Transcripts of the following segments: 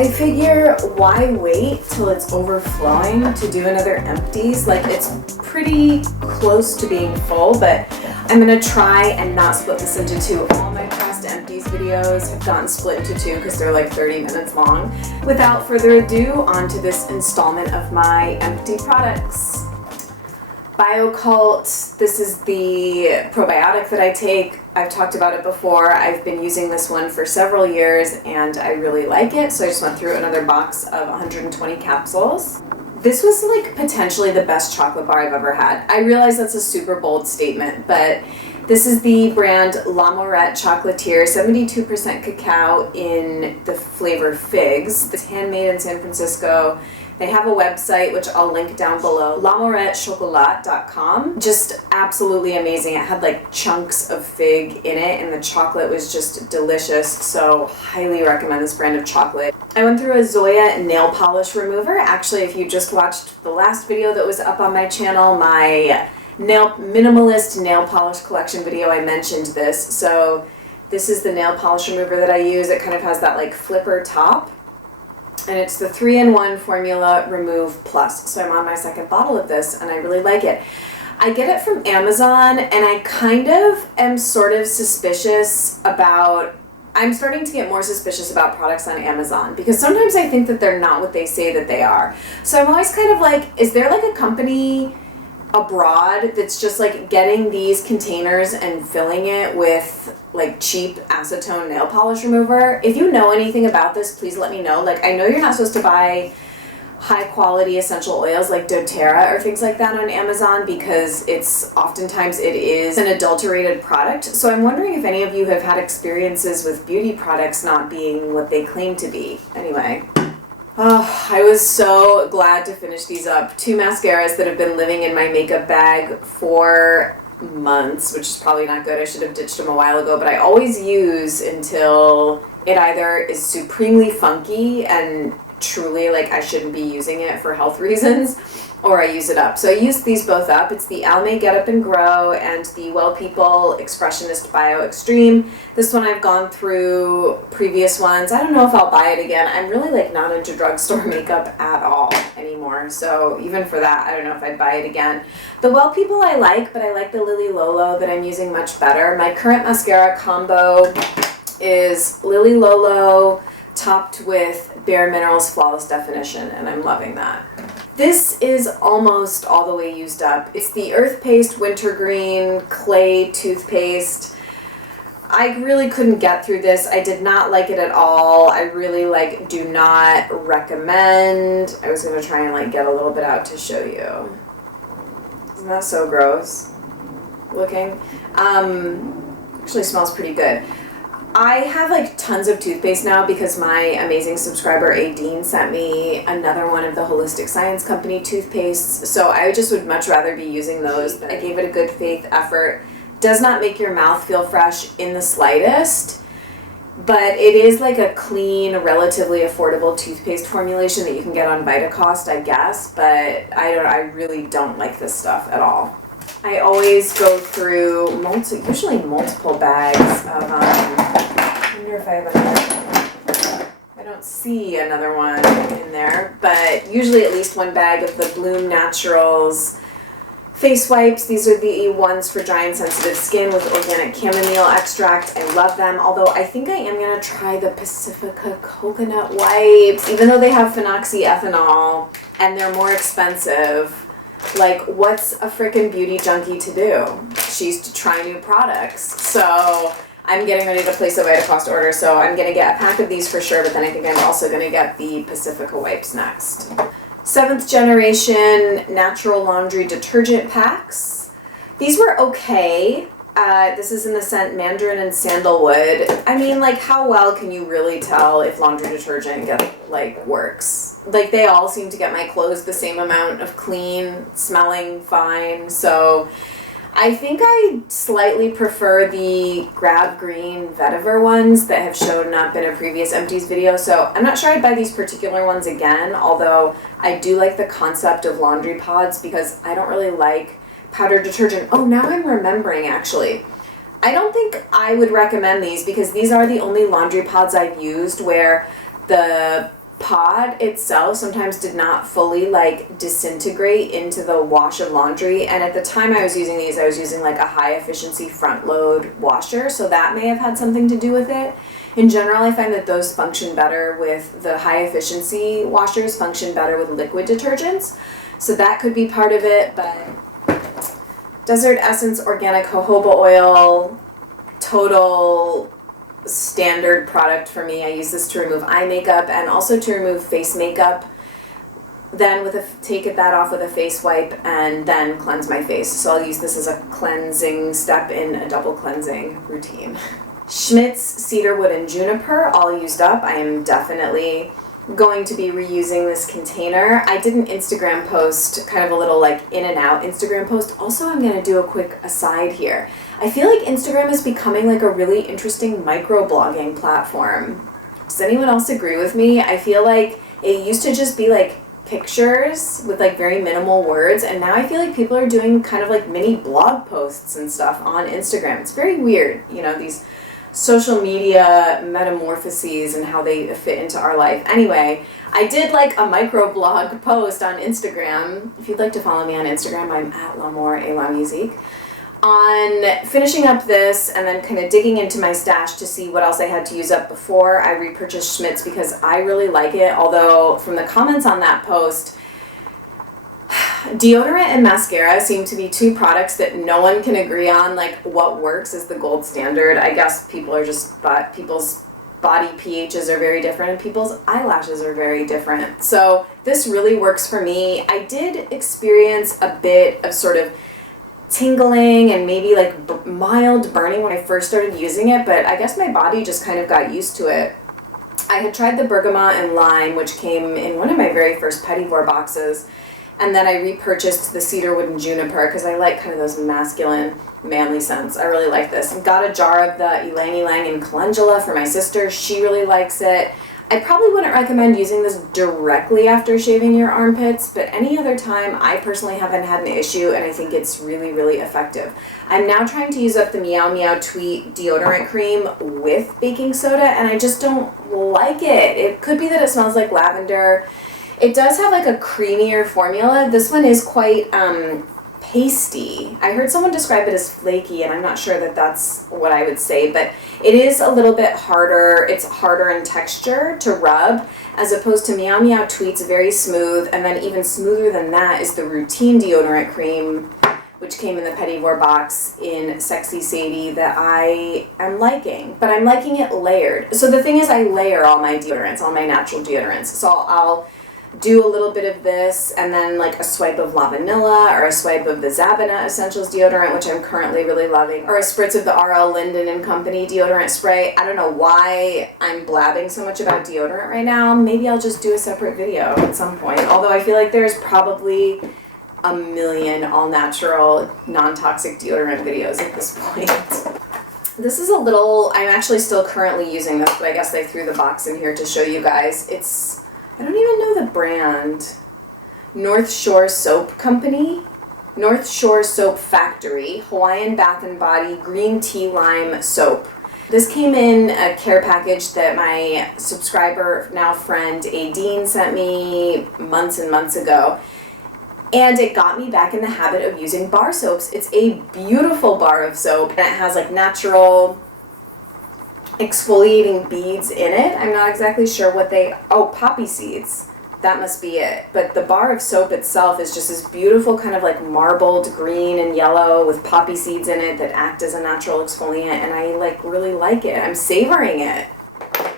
I figure why wait till it's overflowing to do another empties? Like it's pretty close to being full, but I'm gonna try and not split this into two. All my past empties videos have gotten split into two because they're like 30 minutes long. Without further ado, on to this installment of my empty products. BioCult, this is the probiotic that I take. I've talked about it before. I've been using this one for several years and I really like it, so I just went through another box of 120 capsules. This was like potentially the best chocolate bar I've ever had. I realize that's a super bold statement, but this is the brand La Morette Chocolatier, 72% cacao in the flavor figs. It's handmade in San Francisco. They have a website, which I'll link down below, lamorettechocolat.com. Just absolutely amazing. It had like chunks of fig in it and the chocolate was just delicious, so highly recommend this brand of chocolate. I went through a Zoya nail polish remover. Actually, if you just watched the last video that was up on my channel, my minimalist nail polish collection video, I mentioned this. So this is the nail polish remover that I use. It kind of has that like flipper top. And it's the 3-in-1 Formula Remove Plus. So I'm on my second bottle of this and I really like it. I get it from Amazon and I kind of am sort of suspicious about, I'm starting to get more suspicious about products on Amazon because sometimes I think that they're not what they say that they are. So I'm always kind of like, is there like a company abroad that's just like getting these containers and filling it with like cheap acetone nail polish remover? If you know anything about this, please let me know. Like I know you're not supposed to buy high quality essential oils like doTERRA or things like that on Amazon because it's oftentimes it is an adulterated product. So I'm wondering if any of you have had experiences with beauty products not being what they claim to be. Anyway. Oh, I was so glad to finish these up. 2 mascaras that have been living in my makeup bag for months, which is probably not good. I should have ditched them a while ago, but I always use until it either is supremely funky and truly like I shouldn't be using it for health reasons, or I use it up. So I used these both up. It's the Almay Get Up and Grow and the Well People Expressionist Bio Extreme. This one I've gone through previous ones. I don't know if I'll buy it again. I'm really like not into drugstore makeup at all anymore. So even for that, I don't know if I'd buy it again. The Well People I like, but I like the Lily Lolo that I'm using much better. My current mascara combo is Lily Lolo topped with Bare Minerals Flawless Definition, and I'm loving that. This is almost all the way used up. It's the Earth Paste Wintergreen Clay Toothpaste. I really couldn't get through this. I did not like it at all. I really do not recommend. I was gonna try and get a little bit out to show you. Isn't that so gross looking? Actually smells pretty good. I have tons of toothpaste now because my amazing subscriber Aideen sent me another one of the Holistic Science Company toothpastes, so I just would much rather be using those. I gave it a good faith effort. Does not make your mouth feel fresh in the slightest, but it is a clean, relatively affordable toothpaste formulation that you can get on Vitacost, I guess, but I really don't like this stuff at all. I always go through usually multiple bags of, I wonder if I have another, I don't see another one in there, but usually at least one bag of the Bloom Naturals face wipes. These are the ones for dry and sensitive skin with organic chamomile extract. I love them, although I think I am going to try the Pacifica coconut wipes, even though they have phenoxyethanol and they're more expensive. What's a freaking beauty junkie to do? She's to try new products. So I'm getting ready to place a Vitacost order, so I'm going to get a pack of these for sure, but then I think I'm also going to get the Pacifica wipes next. 7th generation natural laundry detergent packs. These were okay. This is in the scent Mandarin and Sandalwood. I mean, how well can you really tell if laundry detergent works? They all seem to get my clothes the same amount of clean, smelling fine, so I think I slightly prefer the Grab Green vetiver ones that have shown up in a previous Empties video, so I'm not sure I'd buy these particular ones again, although I do like the concept of laundry pods because I don't really like powdered detergent. Oh, now I'm remembering, actually. I don't think I would recommend these because these are the only laundry pods I've used where the pod itself sometimes did not fully like disintegrate into the wash of laundry, and at the time I was using these, I was using like a high efficiency front load washer, so that may have had something to do with it. In general, I find that those function better with the high efficiency washers, function better with liquid detergents, so that could be part of it. But Desert Essence Organic Jojoba Oil, total standard product for me. I use this to remove eye makeup and also to remove face makeup. Then take that off with a face wipe and then cleanse my face. So I'll use this as a cleansing step in a double cleansing routine. Schmidt's Cedarwood and Juniper, all used up. I am definitely going to be reusing this container. I did an Instagram post, kind of a little like in and out Instagram post. Also, I'm going to do a quick aside here. I feel like Instagram is becoming like a really interesting microblogging platform. Does anyone else agree with me? I feel like it used to just be like pictures with like very minimal words, and now I feel like people are doing kind of like mini blog posts and stuff on Instagram. It's very weird, you know, these social media metamorphoses and how they fit into our life. Anyway, I did like a microblog post on Instagram. If you'd like to follow me on Instagram, I'm at Musique. On finishing up this and then kind of digging into my stash to see what else I had to use up before I repurchased Schmidt's, because I really like it. Although from the comments on that post, deodorant and mascara seem to be two products that no one can agree on, like what works is the gold standard. I guess people are just, people's body pHs are very different and people's eyelashes are very different. So this really works for me. I did experience a bit of sort of tingling and maybe like mild burning when I first started using it, but I guess my body just kind of got used to it. I had tried the bergamot and lime, which came in one of my very first Petit Vour boxes, and then I repurchased the cedarwood and juniper because I like kind of those masculine, manly scents. I really like this. I got a jar of the ylang ylang and calendula for my sister. She really likes it. I probably wouldn't recommend using this directly after shaving your armpits, but any other time, I personally haven't had an issue, and I think it's really, really effective. I'm now trying to use up the Meow Meow Tweet deodorant cream with baking soda, and I just don't like it. It could be that it smells like lavender. It does have like a creamier formula. This one is quite pasty. I heard someone describe it as flaky, and I'm not sure that that's what I would say, but it is a little bit harder. It's harder in texture to rub, as opposed to Meow Meow Tweet's very smooth, and then even smoother than that is the routine deodorant cream, which came in the Petit Vour box in Sexy Sadie, that I am liking, but I'm liking it layered. So the thing is, I layer all my deodorants, all my natural deodorants. So I'll do a little bit of this and then like a swipe of La Vanilla or a swipe of the Zabana Essentials deodorant, which I'm currently really loving, or a spritz of the R.L. Linden and Company deodorant spray. I don't know why I'm blabbing so much about deodorant right now. Maybe I'll just do a separate video at some point, although I feel like there's probably a million all-natural, non-toxic deodorant videos at this point. This is a little, I'm actually still currently using this, but I guess they threw the box in here to show you guys. It's, I don't even know the brand. North Shore Soap Company, North Shore Soap Factory, Hawaiian Bath and Body Green Tea Lime Soap. This came in a care package that my subscriber, now friend, Adine, sent me months and months ago. And it got me back in the habit of using bar soaps. It's a beautiful bar of soap, and it has like natural exfoliating beads in it. I'm not exactly sure what they, oh, poppy seeds. That must be it. But the bar of soap itself is just this beautiful kind of like marbled green and yellow with poppy seeds in it that act as a natural exfoliant, and I like really like it. I'm savoring it.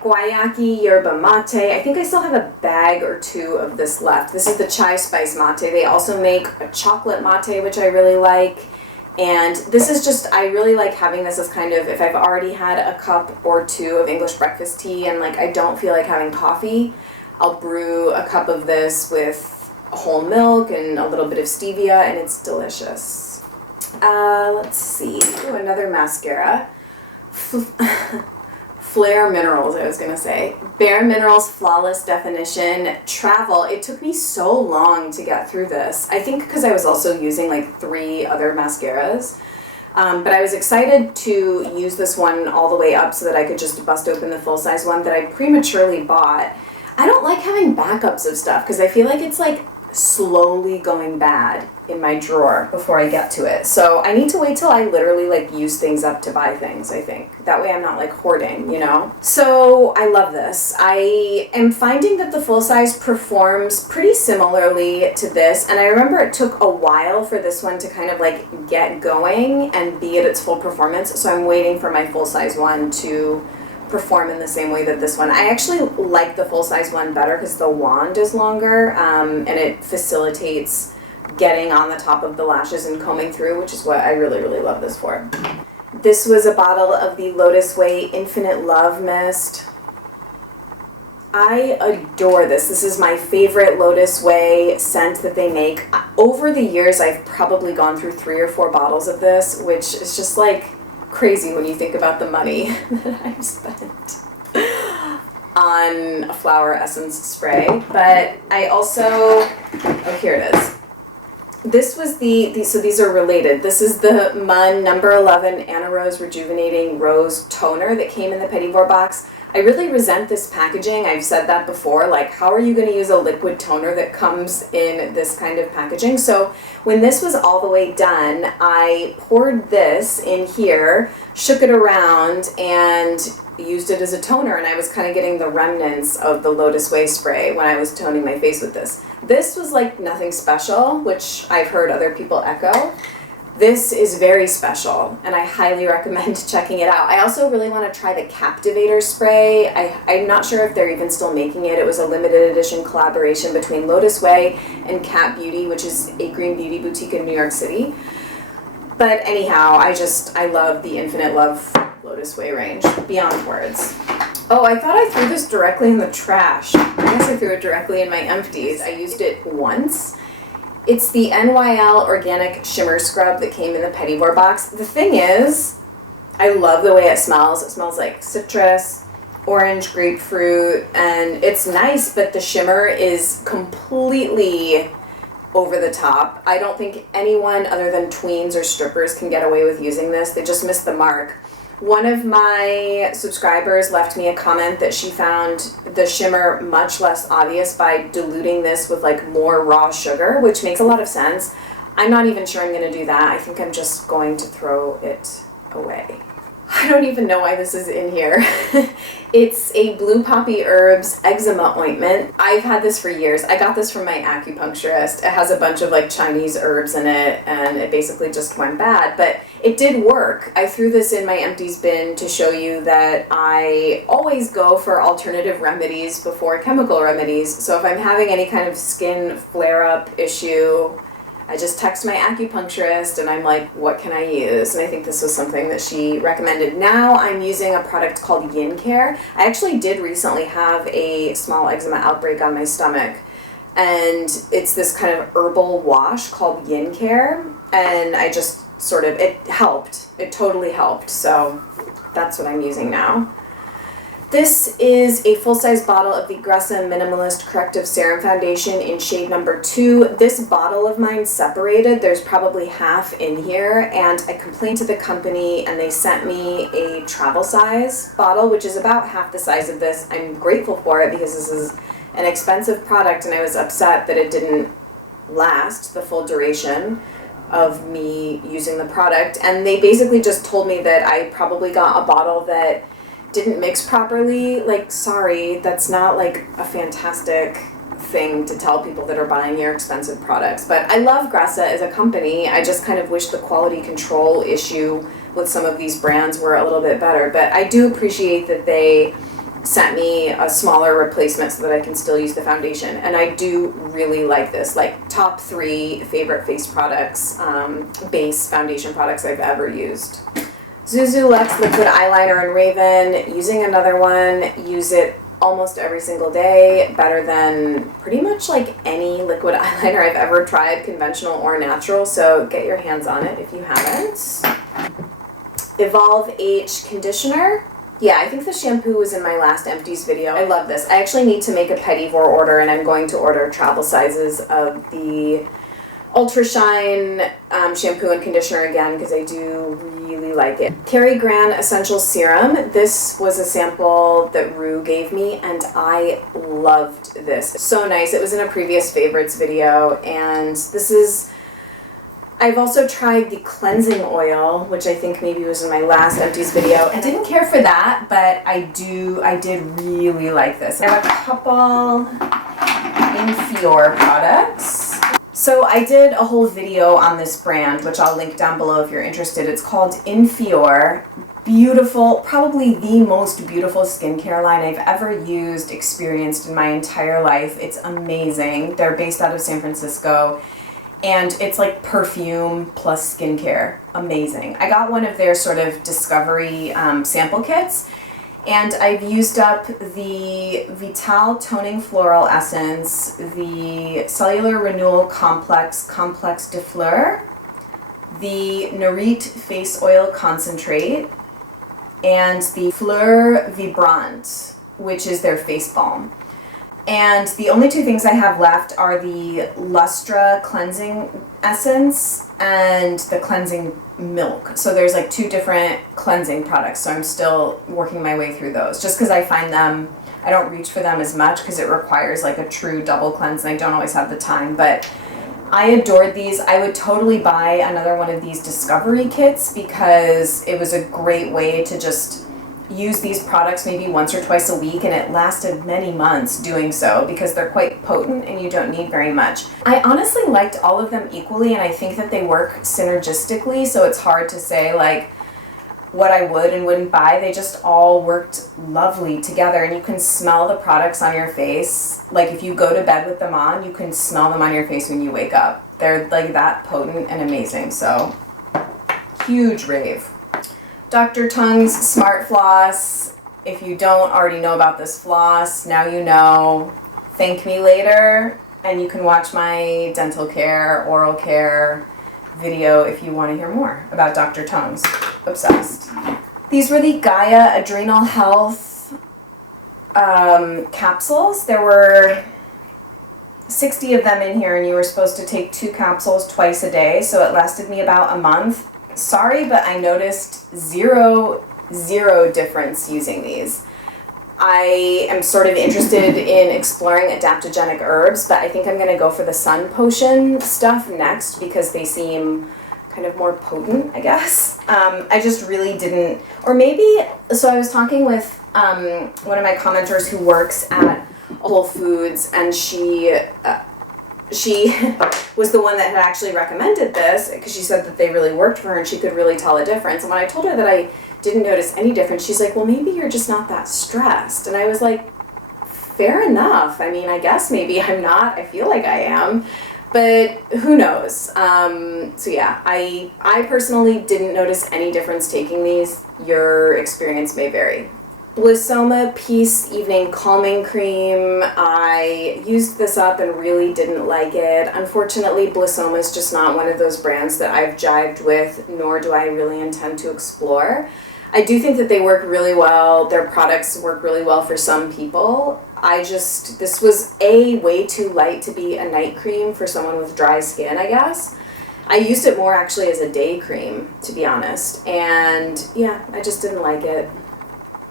Guayaki yerba mate. I think I still have a bag or two of this left. This is the chai spice mate. They also make a chocolate mate, which I really like. And this is just, I really like having this as kind of, if I've already had a cup or two of English breakfast tea and like I don't feel like having coffee, I'll brew a cup of this with whole milk and a little bit of stevia, and it's delicious. Let's see. Ooh, another mascara. Flare Minerals, I was going to say. Bare Minerals Flawless Definition Travel. It took me so long to get through this. I think because I was also using like 3 other mascaras. But I was excited to use this one all the way up so that I could just bust open the full-size one that I prematurely bought. I don't like having backups of stuff because I feel like it's like slowly going bad in my drawer before I get to it. So I need to wait till I literally like use things up to buy things, I think. That way I'm not like hoarding, you know? So I love this. I am finding that the full size performs pretty similarly to this, and I remember it took a while for this one to kind of like get going and be at its full performance, so I'm waiting for my full size one to perform in the same way that this one. I actually like the full size one better because the wand is longer, and it facilitates getting on the top of the lashes and combing through, which is what I really, really love this for. This was a bottle of the Lotus Way Infinite Love Mist. I adore this. This is my favorite Lotus Way scent that they make. Over the years, I've probably gone through 3 or 4 bottles of this, which is just like crazy when you think about the money that I've spent on a flower essence spray. But I also, oh, here it is. This was so these are related. This is the Mun number 11 Anna Rose Rejuvenating Rose Toner that came in the Petit Vour box. I really resent this packaging. I've said that before. Like, how are you going to use a liquid toner that comes in this kind of packaging? So when this was all the way done, I poured this in here, shook it around, and used it as a toner, and I was kind of getting the remnants of the Lotus Way spray when I was toning my face with this. This was like nothing special, which I've heard other people echo. This is very special, and I highly recommend checking it out. I also really want to try the Captivator spray. I'm not sure if they're even still making it. It was a limited edition collaboration between Lotus Way and Cat Beauty, which is a green beauty boutique in New York City. But anyhow, I love the Infinite Love Lotus Way range, beyond words. Oh, I thought I threw this directly in the trash. I guess I threw it directly in my empties. I used it once. It's the NYL Organic Shimmer Scrub that came in the Petit Vour box. The thing is, I love the way it smells. It smells like citrus, orange, grapefruit, and it's nice, but the shimmer is completely over the top. I don't think anyone other than tweens or strippers can get away with using this. They just missed the mark. One of my subscribers left me a comment that she found the shimmer much less obvious by diluting this with like more raw sugar, which makes a lot of sense. I'm not even sure I'm going to do that. I think I'm just going to throw it away. I don't even know why this is in here. It's a Blue Poppy Herbs eczema ointment. I've had this for years. I got this from my acupuncturist. It has a bunch of like Chinese herbs in it, and it basically just went bad, but it did work. I threw this in my empties bin to show you that I always go for alternative remedies before chemical remedies. So if I'm having any kind of skin flare-up issue, I just text my acupuncturist and I'm like, what can I use? And I think this was something that she recommended. Now I'm using a product called Yin Care. I actually did recently have a small eczema outbreak on my stomach, and it's this kind of herbal wash called Yin Care, and I just it helped. It totally helped. So that's what I'm using now. This is a full-size bottle of the Gressa Minimalist Corrective Serum Foundation in shade number 2. This bottle of mine separated. There's probably half in here, and I complained to the company and they sent me a travel size bottle, which is about half the size of this. I'm grateful for it because this is an expensive product, and I was upset that it didn't last the full duration of me using the product. And they basically just told me that I probably got a bottle that didn't mix properly. Like, sorry, that's not like a fantastic thing to tell people that are buying your expensive products. But I love Gressa as a company. I just kind of wish the quality control issue with some of these brands were a little bit better. But I do appreciate that they sent me a smaller replacement so that I can still use the foundation. And I do really like this. Like, top 3 favorite face products, base foundation products I've ever used. Zuzu Luxe Liquid Eyeliner in Raven, using another one, use it almost every single day, better than pretty much like any liquid eyeliner I've ever tried, conventional or natural, so get your hands on it if you haven't. Evolve H Conditioner. Yeah, I think the shampoo was in my last empties video. I love this. I actually need to make a Petit Vour order, and I'm going to order travel sizes of the Ultra Shine shampoo and conditioner again because I do really like it. Cary Grant Essential Serum. This was a sample that Rue gave me and I loved this. So nice. It was in a previous favorites video, and this is... I've also tried the cleansing oil, which I think maybe was in my last Empties video. I didn't care for that, but I did really like this. I have a couple Infior products. So I did a whole video on this brand, which I'll link down below if you're interested. It's called Infior. Beautiful, probably the most beautiful skincare line I've ever used, experienced in my entire life. It's amazing. They're based out of San Francisco, and it's like perfume plus skincare. Amazing. I got one of their sort of discovery sample kits, and I've used up the Vital Toning Floral Essence, the Cellular Renewal Complex de Fleur, the Norit Face Oil Concentrate, and the Fleur Vibrant, which is their face balm. And the only two things I have left are the Lustra Cleansing Essence and the Cleansing Milk. So there's like two different cleansing products, so I'm still working my way through those. Just because I find them, I don't reach for them as much because it requires like a true double cleanse and I don't always have the time. But I adored these. I would totally buy another one of these discovery kits because it was a great way to just use these products maybe once or twice a week, and it lasted many months doing so because they're quite potent and you don't need very much. I honestly liked all of them equally, and I think that they work synergistically, so it's hard to say like what I would and wouldn't buy. They just all worked lovely together, and you can smell the products on your face. Like if you go to bed with them on, you can smell them on your face when you wake up. They're like that potent and amazing, so huge rave. Dr. Tongue's Smart Floss. If you don't already know about this floss, now you know. Thank me later, and you can watch my dental care, oral care video if you want to hear more about Dr. Tongue's. Obsessed. These were the Gaia Adrenal Health capsules. There were 60 of them in here, and you were supposed to take 2 capsules twice a day, so it lasted me about a month. Sorry, but I noticed zero difference using these. I am sort of interested in exploring adaptogenic herbs, but I think I'm going to go for the sun potion stuff next because they seem kind of more potent, I guess. I just really didn't, or maybe, so I was talking with one of my commenters who works at Whole Foods, and she was the one that had actually recommended this because she said that they really worked for her and she could really tell a difference. And when I told her that I didn't notice any difference, she's like, well, maybe you're just not that stressed. And I was like, fair enough. I mean, I guess maybe I'm not. I feel like I am, but who knows? So yeah, I personally didn't notice any difference taking these. Your experience may vary. Blissoma Peace Evening Calming Cream. I used this up and really didn't like it. Unfortunately, Blissoma is just not one of those brands that I've jived with, nor do I really intend to explore. I do think that they work really well. Their products work really well for some people. This was way too light to be a night cream for someone with dry skin, I guess. I used it more actually as a day cream, to be honest. And yeah, I just didn't like it.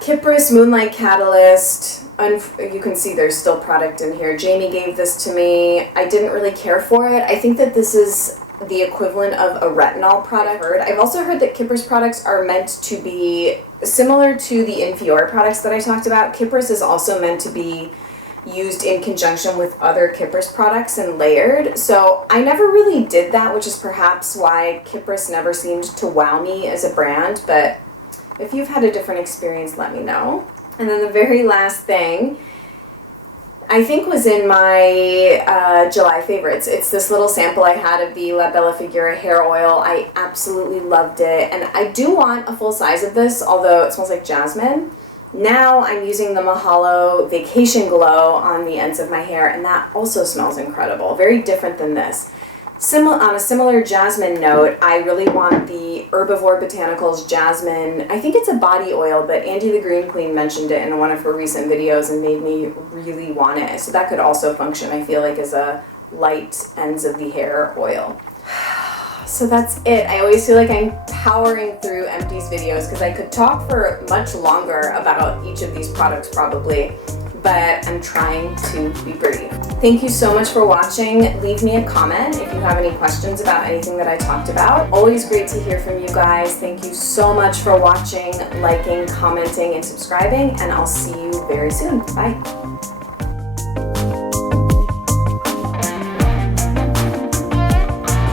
Kypris Moonlight Catalyst. You can see there's still product in here. Jamie gave this to me. I didn't really care for it. I think that this is the equivalent of a retinol product. I've also heard that Kypris products are meant to be similar to the Infior products that I talked about. Kypris is also meant to be used in conjunction with other Kypris products and layered. So I never really did that, which is perhaps why Kypris never seemed to wow me as a brand, but if you've had a different experience, let me know. And then the very last thing, I think was in my July favorites. It's this little sample I had of the La Bella Figura hair oil. I absolutely loved it. And I do want a full size of this, although it smells like jasmine. Now I'm using the Mahalo Vacation Glow on the ends of my hair, and that also smells incredible. Very different than this. On a similar jasmine note, I really want the Herbivore Botanicals Jasmine. I think it's a body oil, but Andy the Green Queen mentioned it in one of her recent videos and made me really want it. So that could also function, I feel like, as a light ends of the hair oil. So that's it. I always feel like I'm powering through Empties videos because I could talk for much longer about each of these products probably, but I'm trying to be brief. Thank you so much for watching. Leave me a comment if you have any questions about anything that I talked about. Always great to hear from you guys. Thank you so much for watching, liking, commenting, and subscribing, and I'll see you very soon. Bye.